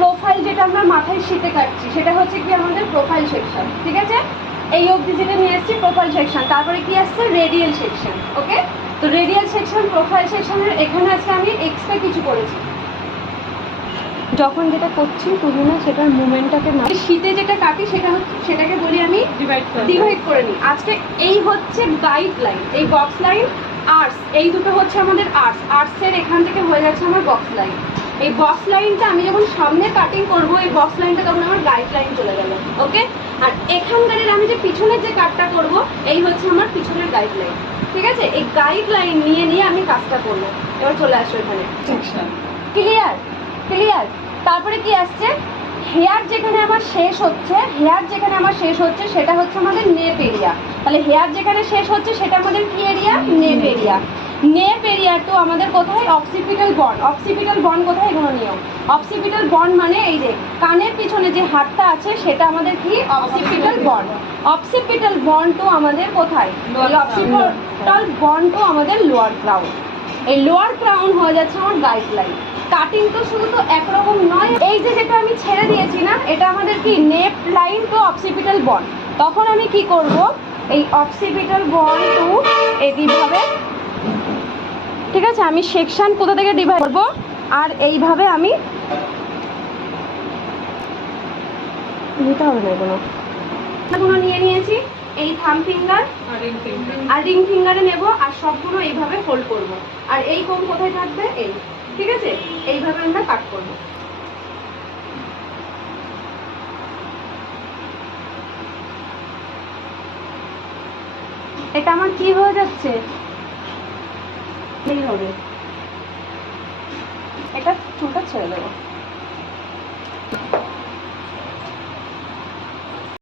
Profile যেটা আমরা মাথায় শীতে কাটছি সেটা হচ্ছে কি আমাদের প্রোফাইল সেকশন, ঠিক আছে? এই অবধি যেটা নিয়ে এসেছি প্রোফাইল সেকশন, তারপরে কি আসছে রেডিয়াল সেকশন। ওকে, তো রেডিয়াল সেকশন প্রোফাইল সেকশনের এখানে আজকে আমি এক্সট্রা কিছু করেছি। যখন যেটা করছি তুমি না সেটার মুভমেন্টটাকে শীতে যেটা কাটি সেটাকে বলি আমি ডিভাইড করে নিই। আজকে এই হচ্ছে গাইড লাইন, এই বক্স লাইন আর্টস, এই দুটো হচ্ছে আমাদের আর্টসের এখান থেকে হয়ে যাচ্ছে আমার বক্স লাইন। এই বক্স লাইনটা আমি যখন সামনে কাটিং করব এই বক্স লাইনটা তখন আমার গাইড লাইন চলে গেল। ওকে, আর এখানকারের আমি যে পিছনের যে কাটটা করব এই হচ্ছে আমার পিছনের গাইড লাইন, ঠিক আছে? এই গাইড লাইন নিয়ে আমি কাজটা করবো। এবার চলে আসো এখানে, ক্লিয়ার ক্লিয়ার। তারপরে কি আসছে, হেয়ার যেখানে আমার শেষ হচ্ছে সেটা হচ্ছে আমাদের নেপ এরিয়া। তাহলে হেয়ার যেখানে শেষ হচ্ছে সেটা আমাদের কি এরিয়া? নেপ এরিয়া। নেপ এরিয়া তো আমাদের কোথায়? Occipital bond. অক্সিপিটাল বন্ড কোথায়? এগুলো নিয়ম। অক্সিপিটাল বন্ড মানে এই যে কানের পিছনে যে হাড়টা আছে সেটা আমাদের কি? Occipital bond. অক্সিপিটাল বন্ড তো আমাদের কোথায়? অক্সিপিটাল বন্ড তো আমাদের লোয়ার ক্রাউন। এই লোয়ার ক্রাউন হয়ে যাচ্ছে আমার গাইড লাইন। কাটিং তো শুধু তো একরকম নয়, এই যে যেটা আমি ছেড়ে দিয়েছি না এটা আমাদের কি? নেপ লাইন টু অক্সিপিটাল বন্ড। তখন আমি কি করব, এই অক্সিপিটাল বন্ড টু এইভাবে, ঠিক আছে? আমি সেকশন কোথা থেকে ডিভাইড করব আর এইভাবে আমি নিতে হবে না এগুলো নিয়ে নিয়েছি। এই থাম ফিঙ্গার আর রিং ফিঙ্গারে নেব আর সবগুলো এইভাবে ফোল্ড করব। আর এই কোণ কোথায় থাকবে? এই, ঠিক আছে? এইভাবে আমরা কাট করব। এটা আমার কি হয়ে যাচ্ছে? এই হবে, এটা চুলটা ছেড়ে দেবো।